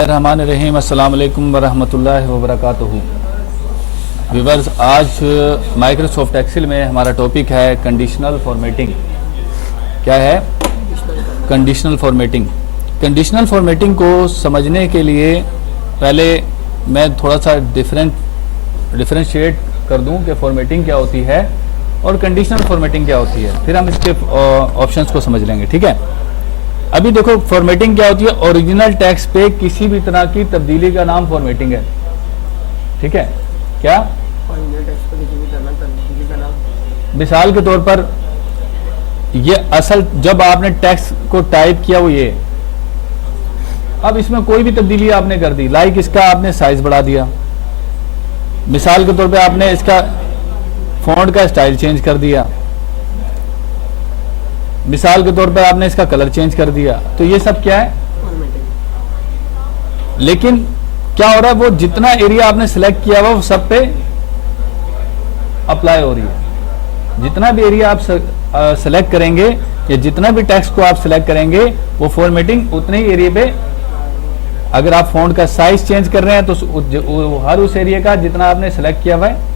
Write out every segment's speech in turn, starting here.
रहमान रहीम अस्सलाम वालेकुम वरहमतुल्लाहि वबरकातुहू। व्यूअर्स, आज माइक्रोसॉफ्ट एक्सेल में हमारा टॉपिक है कंडीशनल फॉर्मेटिंग। क्या है? Conditional formatting. कंडीशनल फॉर्मेटिंग को समझने के लिए पहले मैं थोड़ा सा डिफरेंशिएट कर दूं कि फॉर्मेटिंग क्या होती है और कंडीशनल फॉर्मेटिंग क्या होती है, फिर हम इसके ऑप्शंस को समझ लेंगे। ठीक है, अभी देखो फॉर्मेटिंग क्या होती है। ओरिजिनल टेक्स्ट पे किसी भी तरह की तब्दीली का नाम फॉर्मेटिंग है। ठीक है, क्या? मिसाल के तौर पर ये असल जब आपने टेक्स्ट को टाइप किया वो ये, अब इसमें कोई भी तब्दीली आपने कर दी, लाइक इसका आपने साइज बढ़ा दिया, मिसाल के तौर पे आपने इसका फॉन्ट का स्टाइल चेंज कर दिया, मिसाल के तौर पे आपने इसका कलर चेंज कर दिया, तो ये सब क्या है? लेकिन क्या हो रहा है, वो जितना एरिया आपने सिलेक्ट किया हुआ वो सब पे अप्लाई हो रही है। जितना भी एरिया आप सिलेक्ट करेंगे या जितना भी टेक्स्ट को आप सिलेक्ट करेंगे वो फॉर्मेटिंग उतने ही एरिया पे, अगर आप फॉन्ट का साइज चेंज कर रहे हैं तो हर उस एरिया का जितना आपने सिलेक्ट किया हुआ है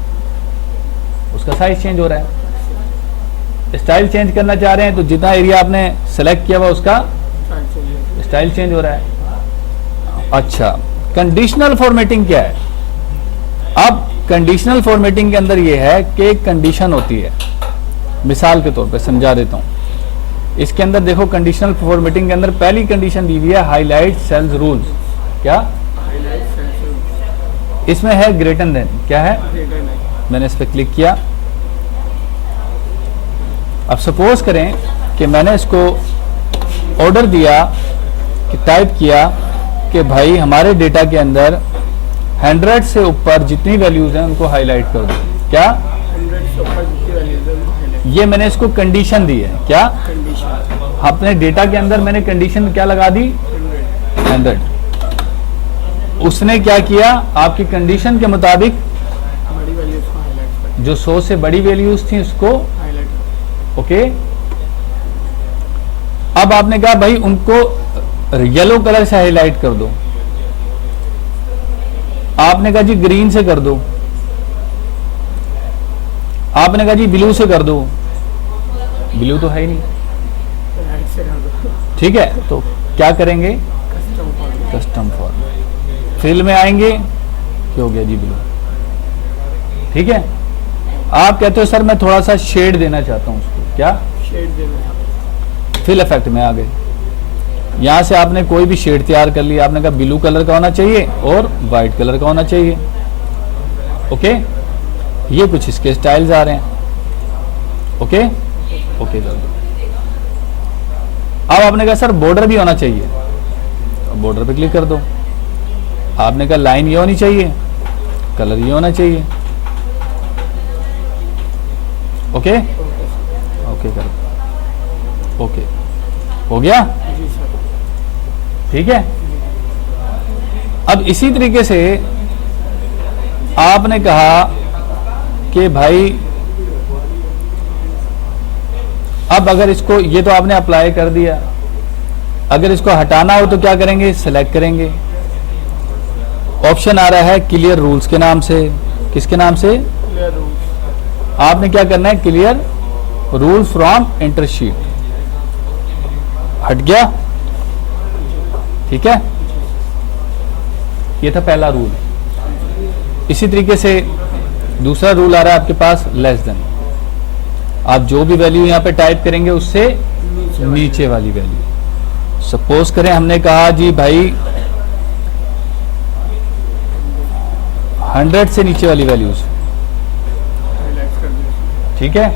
उसका साइज चेंज हो रहा है। स्टाइल चेंज करना चाह रहे हैं तो जितना एरिया आपने सेलेक्ट किया हुआ उसका स्टाइल चेंज हो रहा है। अच्छा, कंडीशनल फॉर्मेटिंग क्या है? अब कंडीशनल फॉर्मेटिंग के अंदर यह है कि एक कंडीशन होती है। मिसाल के तौर पे समझा देता हूं। इसके अंदर देखो, कंडीशनल फॉर्मेटिंग के अंदर पहली कंडीशन दी हुई है हाईलाइट सेल्स रूल्स। क्या? इसमें है ग्रेटर देन। क्या है? मैंने इस पर क्लिक किया। अब सपोज करें कि मैंने इसको ऑर्डर दिया कि टाइप किया कि भाई हमारे डेटा के अंदर 100 से ऊपर जितनी वैल्यूज हैं उनको हाईलाइट कर दो। क्या? 100 से ऊपर जितनी वैल्यूज हैं उनको हाईलाइट। ये मैंने इसको कंडीशन दी है। क्या कंडीशन? अपने डेटा के अंदर मैंने कंडीशन क्या लगा दी? 100। उसने क्या किया? आपकी कंडीशन के मुताबिक बड़ी वैल्यूज को हाईलाइट कर, जो 100 से बड़ी वैल्यूज थी उसको हाईलाइट कर। ओके। अब आपने कहा भाई उनको येलो कलर से हाईलाइट कर दो, आपने कहा जी ग्रीन से कर दो, आपने कहा जी ब्लू से कर दो। ब्लू तो है ही नहीं, राइट से कर दो। ठीक है, तो क्या करेंगे? Custom format. Custom format. Fill में आएंगे, क्या हो गया जी? ब्लू। ठीक है, आप कहते हो सर मैं थोड़ा सा शेड देना चाहता हूं उसको। क्या? शेड देना। फिल इफेक्ट में आ गए। यहां से आपने कोई भी शेड तैयार कर लिया, आपने कहा ब्लू कलर का होना चाहिए और वाइट कलर का होना चाहिए। ओके, ये कुछ इसके स्टाइल्स आ रहे हैं। ओके ओके कर दो। अब आपने कहा सर बॉर्डर भी होना चाहिए, बॉर्डर पे क्लिक कर दो। आपने कहा लाइन ये होनी चाहिए, कलर ये होना चाहिए। ओके ओके कर दो। ओके, हो गया? जी सर। ठीक है। अब इसी तरीके से आपने कहा कि भाई अब अगर इसको, ये तो आपने अप्लाई कर दिया, अगर इसको हटाना हो तो क्या करेंगे? सेलेक्ट करेंगे। ऑप्शन आ रहा है क्लियर रूल्स के नाम से। किसके नाम से? Clear rules. आपने क्या करना है? Clear rules from enter sheet. हट गया? ठीक है, ये था पहला रूल। इसी तरीके से दूसरा रूल आ रहा है आपके पास, लेस देन। आप जो भी वैल्यू यहां पे टाइप करेंगे उससे नीचे वाली वैल्यू। सपोज करें हमने कहा जी भाई 100 से नीचे वाली वैल्यूज। हाईलाइट कर दिया। ठीक है,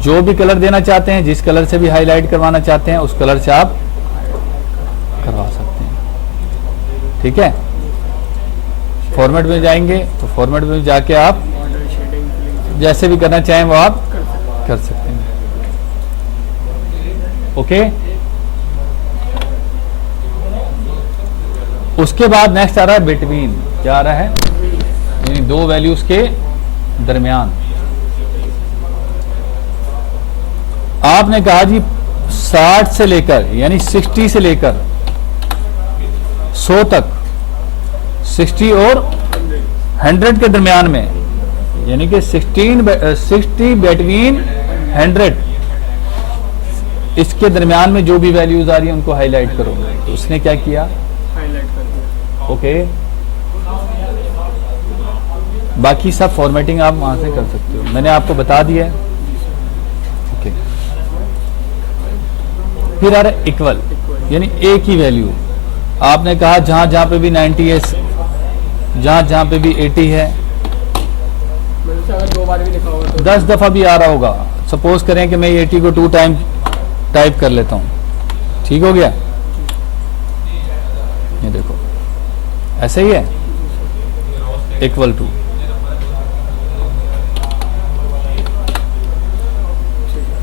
जो भी कलर देना चाहते हैं, जिस कलर से भी हाईलाइट करवाना चाहते हैं उस कलर से आप करवा सकते हैं। ठीक है, फॉर्मेट में जाएंगे तो फॉर्मेट में जाके आप बॉर्डर शेडिंग फिलिंग जैसे भी करना चाहें वो आप कर सकते हैं। कर सकते हैं। ओके, उसके बाद नेक्स्ट आ रहा है बिटवीन। क्या आ रहा है? यानी दो वैल्यूज के दरमियान। आपने कहा जी 60 से लेकर यानी 60 से लेकर 100 तक, 60 और 100 के दरमियान में, यानी कि 60 बिटवीन 100, इसके दरमियान में जो भी वैल्यूज आ रही है उनको हाईलाइट करो। तो उसने क्या किया, हाईलाइट कर दिया। ओके। बाकी सब फॉर्मेटिंग आप वहां से कर सकते हो, मैंने आपको बता दिया है। ओके। फिर आ रहा है इक्वल, यानी एक ही वैल्यू। आपने कहा जहां जहां पे भी 90 है, जहां जहां पे भी 80 है, मतलब से अगर 2 बार भी लिखा होगा तो 10 दफा भी आ रहा होगा, सपोज करें कि मैं 80 को 2 टाइम टाइप कर लेता हूं, ठीक हो गया। ये देखो ऐसे ही है, equal to.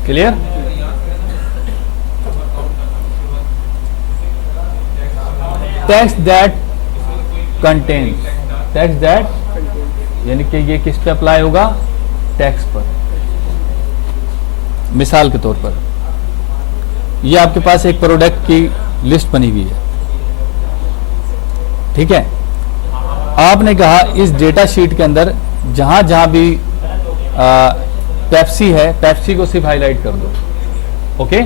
Clear. Text that contains, text that यानी कि ये किस पे अप्लाई होगा, टेक्स्ट पर। मिसाल के तौर पर ये आपके पास एक प्रोडक्ट की लिस्ट बनी हुई है, ठीक है। आपने कहा इस डेटा शीट के अंदर जहां जहां भी पेप्सी है, पेप्सी को सिर्फ हाईलाइट कर दो। ओके।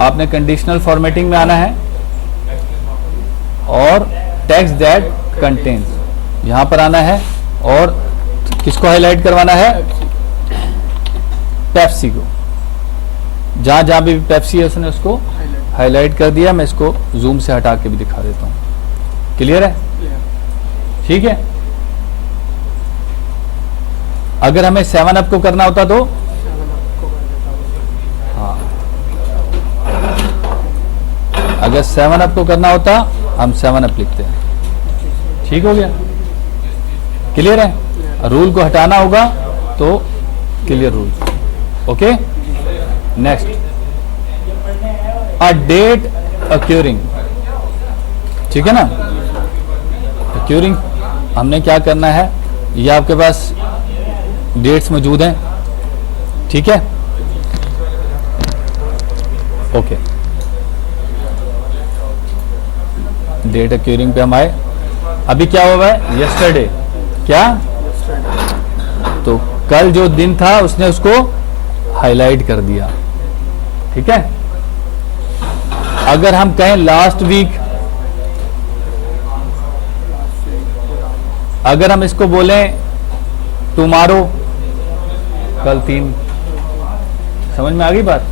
आपने कंडीशनल फॉर्मेटिंग में आना है और टेक्स्ट दैट कंटेन्स यहां पर आना है और किसको हाईलाइट करवाना है, पेप्सी को। जहां जहां भी पेप्सी है उसने उसको हाईलाइट कर दिया। मैं इसको जूम से हटा के भी दिखा देता हूं। क्लियर है, ठीक है। अगर हमें 7 अप को करना होता तो हाँ, अगर 7 अप को करना होता हम 7 अप लिखते हैं, ठीक हो गया। क्लियर है। रूल को हटाना होगा तो clear rule. Okay. Next, a date अक्यूरिंग, ठीक है ना। अक्यूरिंग हमने क्या करना है, ये आपके पास डेट्स मौजूद हैं, ठीक है। ओके। डेट अक्यूरिंग पे हम आए। अभी क्या हुआ है, यस्टरडे, क्या, तो कल जो दिन था उसने उसको हाईलाइट कर दिया, ठीक है। अगर हम कहें लास्ट वीक, अगर हम इसको बोलें टुमारो, कल 3, समझ में आ गई बात।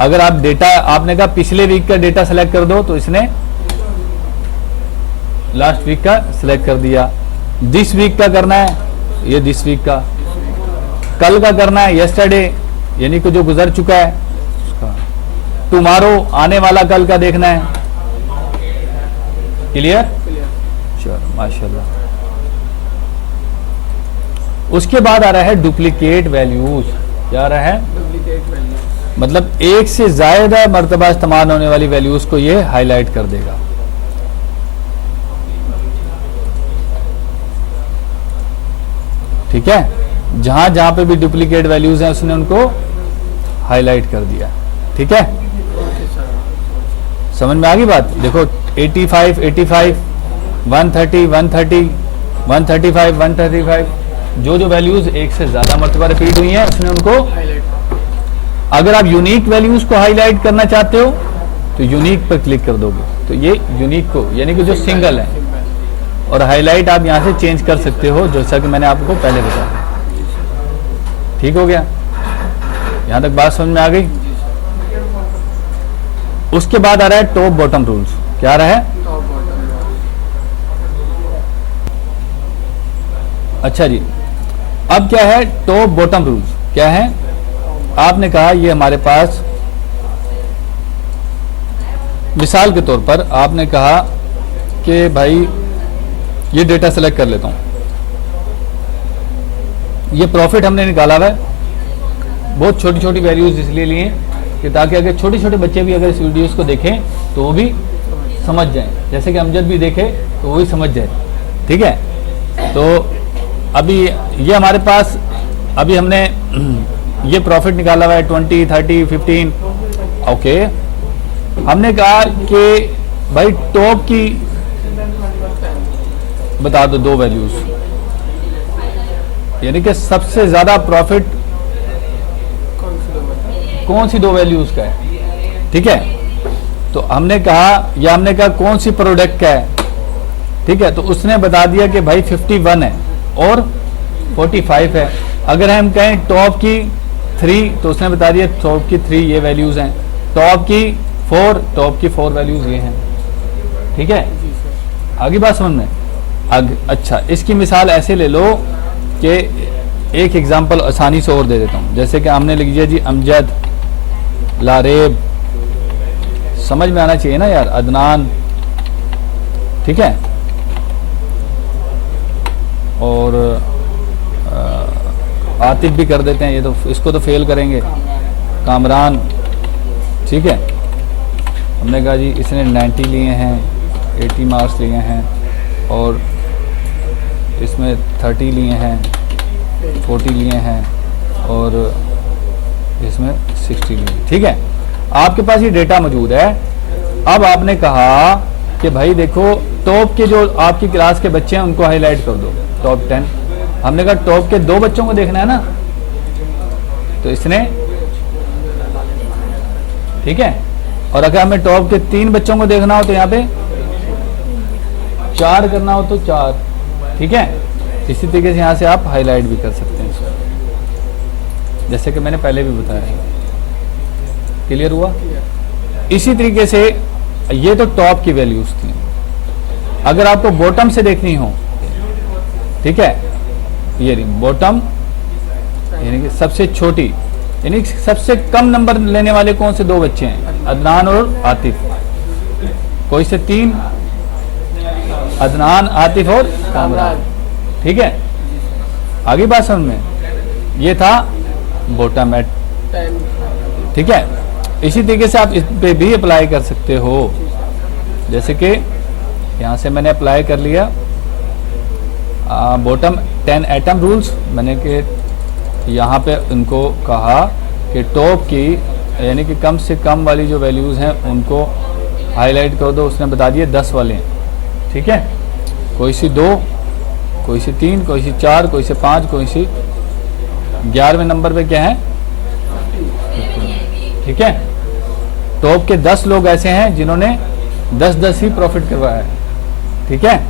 अगर आप डेटा, आपने कहा पिछले वीक का डेटा सेलेक्ट कर दो, तो इसने लास्ट वीक का सिलेक्ट कर दिया। दिस वीक का करना है, ये दिस वीक का। कल का करना है, यस्टरडे, यानी कि जो गुजर चुका है उसका। टुमारो, आने वाला कल का देखना है। क्लियर, चलो माशाल्लाह। उसके बाद आ रहा है डुप्लीकेट वैल्यूज। क्या आ रहा है, डुप्लीकेट वैल्यू, मतलब एक से ज्यादा मर्तबा इस्तेमाल होने वाली वैल्यूज को ये हाईलाइट कर देगा। ठीक है। जहां जहां पे भी डुप्लीकेट वैल्यूज हैं उसने उनको हाईलाइट कर दिया, ठीक है। समझ में आ गई बात। देखो 85, 85, 130, 130, 135, 135, जो वैल्यूज एक से ज्यादा मर्तबा रिपीट हुई हैं उसने उनको। हाईलाइट। अगर आप यूनिक वैल्यूज को हाईलाइट करना चाहते हो तो यूनिक पर क्लिक कर दोगे, तो ये यूनिक को, यानी कि जो सिंगल है, और हाईलाइट आप यहां से चेंज कर सकते हो, जैसा कि मैंने आपको पहले बताया। ठीक हो गया, यहां तक बात समझ में आ गई। उसके बाद आ रहा है टॉप बॉटम रूल्स। क्या आ रहा है, टॉप बॉटम। अच्छा जी, अब क्या है टॉप बॉटम रूल्स, क्या है। आपने कहा ये हमारे पास, मिसाल के तौर पर आपने कहा कि भाई ये डेटा सेलेक्ट कर लेता हूं, ये प्रॉफिट हमने निकाला हुआ है। बहुत छोटी छोटी वैल्यूज इसलिए लिए कि ताकि अगर छोटे छोटे बच्चे भी अगर इस वीडियोस को देखें तो वो भी समझ जाएं, जैसे कि अमजद भी देखे तो वो भी समझ जाए। ठीक है, तो अभी ये हमारे पास, अभी हमने ये प्रॉफिट निकाला हुआ है 20, 30, 15। ओके, हमने कहा कि भाई टॉप की बता दो 2 वैल्यूज, यानी कि सबसे ज्यादा प्रॉफिट कौन सी 2 वैल्यूज का है। ठीक है, तो हमने कहा या हमने कहा कौन सी प्रोडक्ट का है। ठीक है, तो उसने बता दिया कि भाई 51 है और 45 है। अगर हम कहें टॉप की 3, तो उसने बता दिया टॉप की 3 ये वैल्यूज हैं, टॉप की 4, टॉप की 4 वैल्यूज ये हैं। ठीक है, आगे बात समझ में। अच्छा, इसकी मिसाल ऐसे ले लो कि एक एग्जांपल आसानी से और दे देता हूं। जैसे कि हमने लिख दिया जी अमजद, लारेब, समझ में आना चाहिए ना यार, अदनान। ठीक है, और आतिफ भी कर देते हैं, ये तो इसको तो फेल करेंगे, कामरान। ठीक है, हमने कहा जी इसने 90 लिए हैं, 80 मार्क्स लिए हैं, और इसमें 30 लिए हैं, 40 लिए हैं, और इसमें 60 लिए। ठीक है, आपके पास ये डेटा मौजूद है। अब आपने कहा कि भाई देखो टॉप के जो आपकी क्लास के बच्चे हैं उनको हाईलाइट कर दो, टॉप 10। हमने कहा टॉप के 2 बच्चों को देखना है ना, तो इसने, ठीक है, और अगर हमें टॉप के 3 बच्चों को देखना हो तो यहाँ पे 4 करना हो तो 4। ठीक है, इसी तरीके से यहाँ से आप हाईलाइट भी कर सकते हैं, जैसे कि मैंने पहले भी बताया। क्लियर हुआ? इसी तरीके से ये तो टॉप की वैल्यूज थी। अगर आपको बॉटम से देखनी हो, ठीक है, ये बॉटम यानी कि सबसे छोटी, यानी सबसे कम नंबर लेने वाले कौन से 2 बच्चे हैं, अदनान और आतिफ। कोई से 3, अदनान, आतिफ और कामरान। ठीक है, आगे बात समझ में। ये था बॉटम एट। ठीक है, इसी तरीके से आप इस पे भी अप्लाई कर सकते हो। जैसे कि यहाँ से मैंने अप्लाई कर लिया बॉटम 10 एटम रूल्स। मैंने कि यहाँ पे उनको कहा कि टॉप की यानी कि कम से कम वाली जो वैल्यूज़ हैं उनको हाईलाइट कर दो। उसने बता दिए 10 वाले। ठीक है, कोई सी 2, कोई सी 3, कोई सी 4, कोई सी 5, कोई सी 11वें नंबर पे क्या है। ठीक है, टॉप के 10 लोग ऐसे हैं जिन्होंने 10-10 ही प्रॉफिट करवाया है। ठीक है,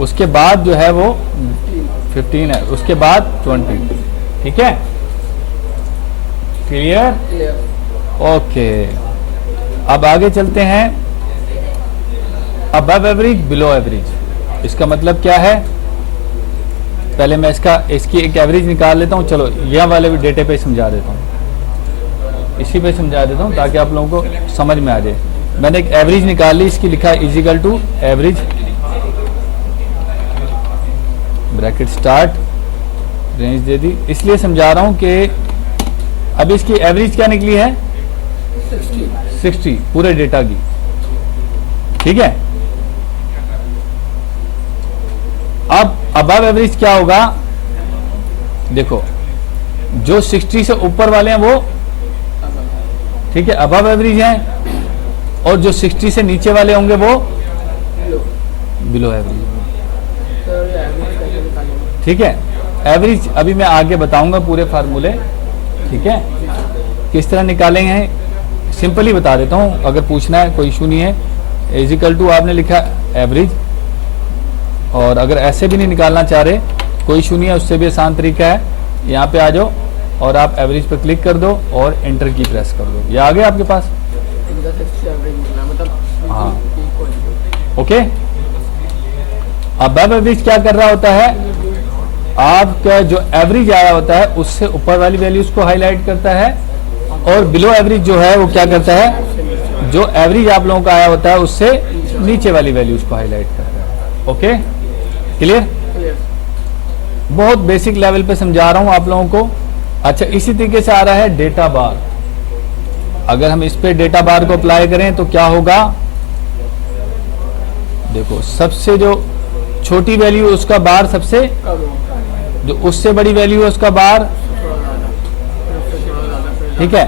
उसके बाद जो है वो 15 है, उसके बाद 20। ठीक है, क्लियर? ओके, अब आगे चलते हैं। अबव एवरेज, बिलो एवरेज, इसका मतलब क्या है? पहले मैं इसकी एक एवरेज निकाल लेता हूं। चलो यह वाले भी डेटे पे समझा देता हूं, इसी पे समझा देता हूं ताकि आप लोगों को समझ में आ जाए। मैंने एक एवरेज निकाल ली, इसकी लिखा है इजिकल to average, bracket start, range दे दी। इसलिए समझा रहा हूं कि अब इसकी एवरेज क्या निकली है, 60 पूरे डेटा की। ठीक है, अब अबव एवरेज क्या होगा? देखो जो 60 से ऊपर वाले हैं वो, ठीक है, अबव एवरेज हैं, और जो 60 से नीचे वाले होंगे वो बिलो एवरेज। ठीक है, एवरेज अभी मैं आगे बताऊंगा पूरे फार्मूले। ठीक है, किस तरह निकालेंगे सिंपली बता देता हूं, अगर पूछना है कोई इशू नहीं है। इजिकल टू आपने लिखा एवरेज, और अगर ऐसे भी नहीं निकालना चाह रहे कोई इशू नहीं है, उससे भी आसान तरीका है। यहाँ पे आ जाओ और आप एवरेज पर क्लिक कर दो और एंटर की प्रेस कर दो, ये आ गया आपके पास। हाँ, ओके। अब एवरेज क्या कर रहा होता है, आपका जो एवरेज आया होता है उससे ऊपर वाली वैल्यूज को हाईलाइट करता है, और बिलो एवरेज जो है वो क्या करता है, जो एवरेज आप लोगों का आया होता है उससे नीचे वाली वैल्यूज को हाईलाइट करता है। Okay, clear? बहुत बेसिक लेवल पे समझा रहा हूं आप लोगों को। अच्छा, इसी तरीके से आ रहा है डेटा बार। अगर हम इस पे डेटा बार को अप्लाई करें तो क्या होगा, देखो सबसे जो छोटी वैल्यू उसका बार सबसे, जो उससे बड़ी वैल्यू है उसका बार। ठीक है,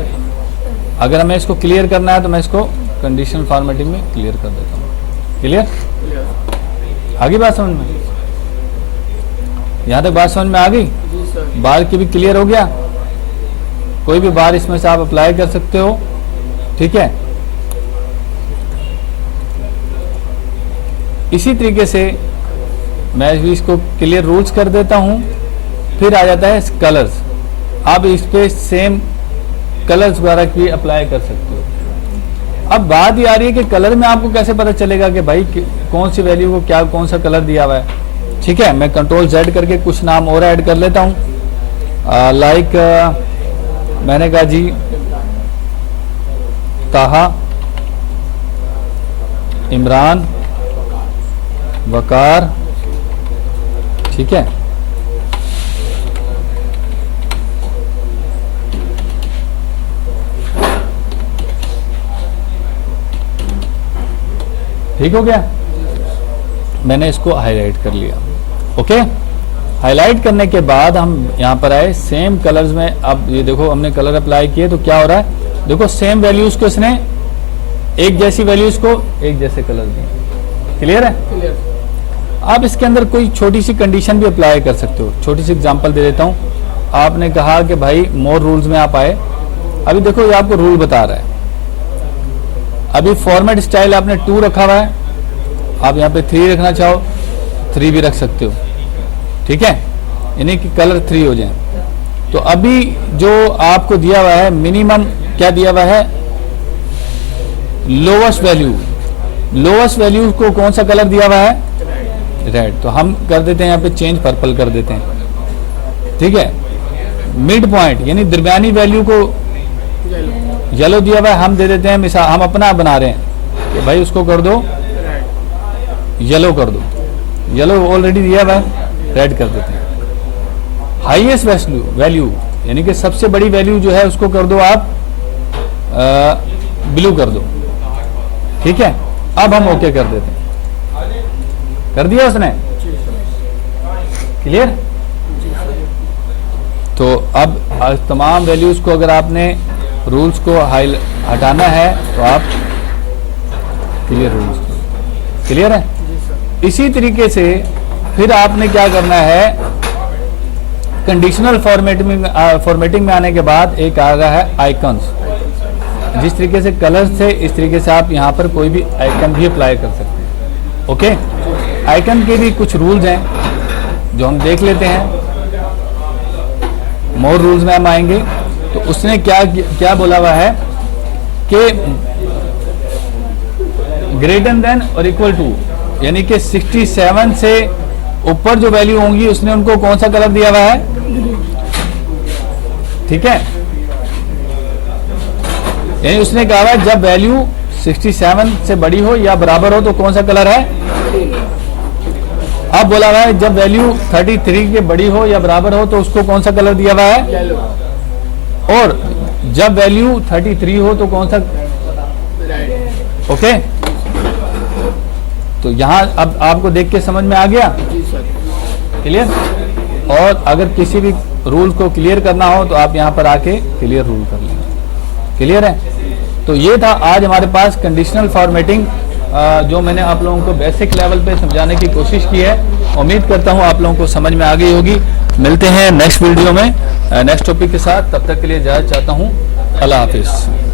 अगर हमें इसको क्लियर करना है तो मैं इसको कंडीशनल फॉर्मेटिंग में क्लियर कर देता हूँ। क्लियर? क्लियर। आगे बात समझ में? यहाँ तक बात समझ में आ गई? जी सर। बार की भी क्लियर हो गया? कोई भी बार इसमें से आप अप्लाई कर सकते हो, ठीक है। इसी तरीके से मैं भी इसको क्लियर रूल्स कर देता हूं। फिर आ जाता है कलर्स। आप इस पे सेम कलर्स वगैरह भी अप्लाई कर सकते हो। अब बात ये आ रही है कि कलर में आपको कैसे पता चलेगा कि भाई कौन सी वैल्यू को क्या कौन सा कलर दिया हुआ है, ठीक है। मैं कंट्रोल Z करके कुछ नाम और ऐड कर लेता हूं। लाइक मैंने कहा जी ताहा, इमरान, वकार, ठीक है। ठीक हो गया? मैंने इसको हाईलाइट कर लिया। ओके, हाईलाइट करने के बाद हम यहां पर आए सेम कलर्स में। अब ये देखो हमने कलर अप्लाई किए तो क्या हो रहा है, देखो सेम वैल्यूज को इसने एक जैसी वैल्यूज को एक जैसे कलर दिए। क्लियर है? क्लियर। आप इसके अंदर कोई छोटी सी कंडीशन भी अप्लाई कर सकते हो। छोटी सी एग्जांपल दे देता हूं। आपने कहा कि भाई मोर रूल्स में आप आए। अभी देखो ये आपको रूल बता रहा है। अभी फॉर्मेट स्टाइल आपने 2 रखा हुआ है, आप यहाँ पे 3 रखना चाहो 3 भी रख सकते हो, ठीक है। यानी कि कलर 3 हो जाए। तो अभी जो आपको दिया हुआ है मिनिमम क्या दिया हुआ है, लोवेस्ट वैल्यू। लोवेस्ट वैल्यू को कौन सा कलर दिया हुआ है, रेड। तो हम कर देते हैं यहाँ पे चेंज, पर्पल कर देते हैं, ठीक है। मिड पॉइंट यानी दरमियानी वैल्यू को येलो। येलो दिया हुआ है, हम दे देते हैं मिसाल, हम अपना बना रहे हैं कि भाई उसको कर दो येलो, कर दो येलो, ऑलरेडी दिया हुआ है, रेड कर देते हैं। हाईएस्ट वैल्यू यानी कि सबसे बड़ी वैल्यू जो है उसको कर दो आप ब्लू कर दो, ठीक है। अब हम ओके कर देते हैं। कर दिया उसने? क्लियर? तो अब तमाम वैल्यूज को अगर आपने रूल्स को हटाना है तो आप क्लियर रूल्स, क्लियर है? इसी तरीके से फिर आपने क्या करना है, कंडीशनल फॉर्मेटिंग में आने के बाद एक आ रहा है आइकन्स। जिस तरीके से कलर्स थे इस तरीके से आप यहाँ पर कोई भी आइकन भी अप्लाई कर सकते हैं। ओके, आइकन के भी कुछ रूल्स हैं जो हम देख लेते हैं। मोर रूल्स में हम आएंगे तो उसने क्या बोला हुआ है कि ग्रेटर देन और इक्वल टू, यानी कि 67 से ऊपर जो वैल्यू होंगी उसने उनको कौन सा कलर दिया हुआ है, ठीक है। यानी उसने कहा है जब वैल्यू 67 से बड़ी हो या बराबर हो तो कौन सा कलर है। अब बोला हुआ है जब वैल्यू 33 के बड़ी हो या बराबर हो तो उसको कौन सा कलर दिया हुआ है, येलो। और जब वैल्यू 33 हो तो कौन सा, रेड। ओके। तो यहाँ अब आपको देख के समझ में आ गया, जी सर। क्लियर। और अगर किसी भी रूल को क्लियर करना हो तो आप यहाँ पर आके क्लियर रूल कर लेंगे। क्लियर है? तो ये था आज हमारे पास कंडीशनल फॉर्मेटिंग, जो मैंने आप लोगों को बेसिक लेवल पे समझाने की कोशिश की है। उम्मीद करता हूँ आप लोगों को समझ में आ गई होगी। मिलते हैं नेक्स्ट वीडियो में नेक्स्ट टॉपिक के साथ। तब तक के लिए इजाज़त चाहता हूँ। अल्लाह हाफिज़।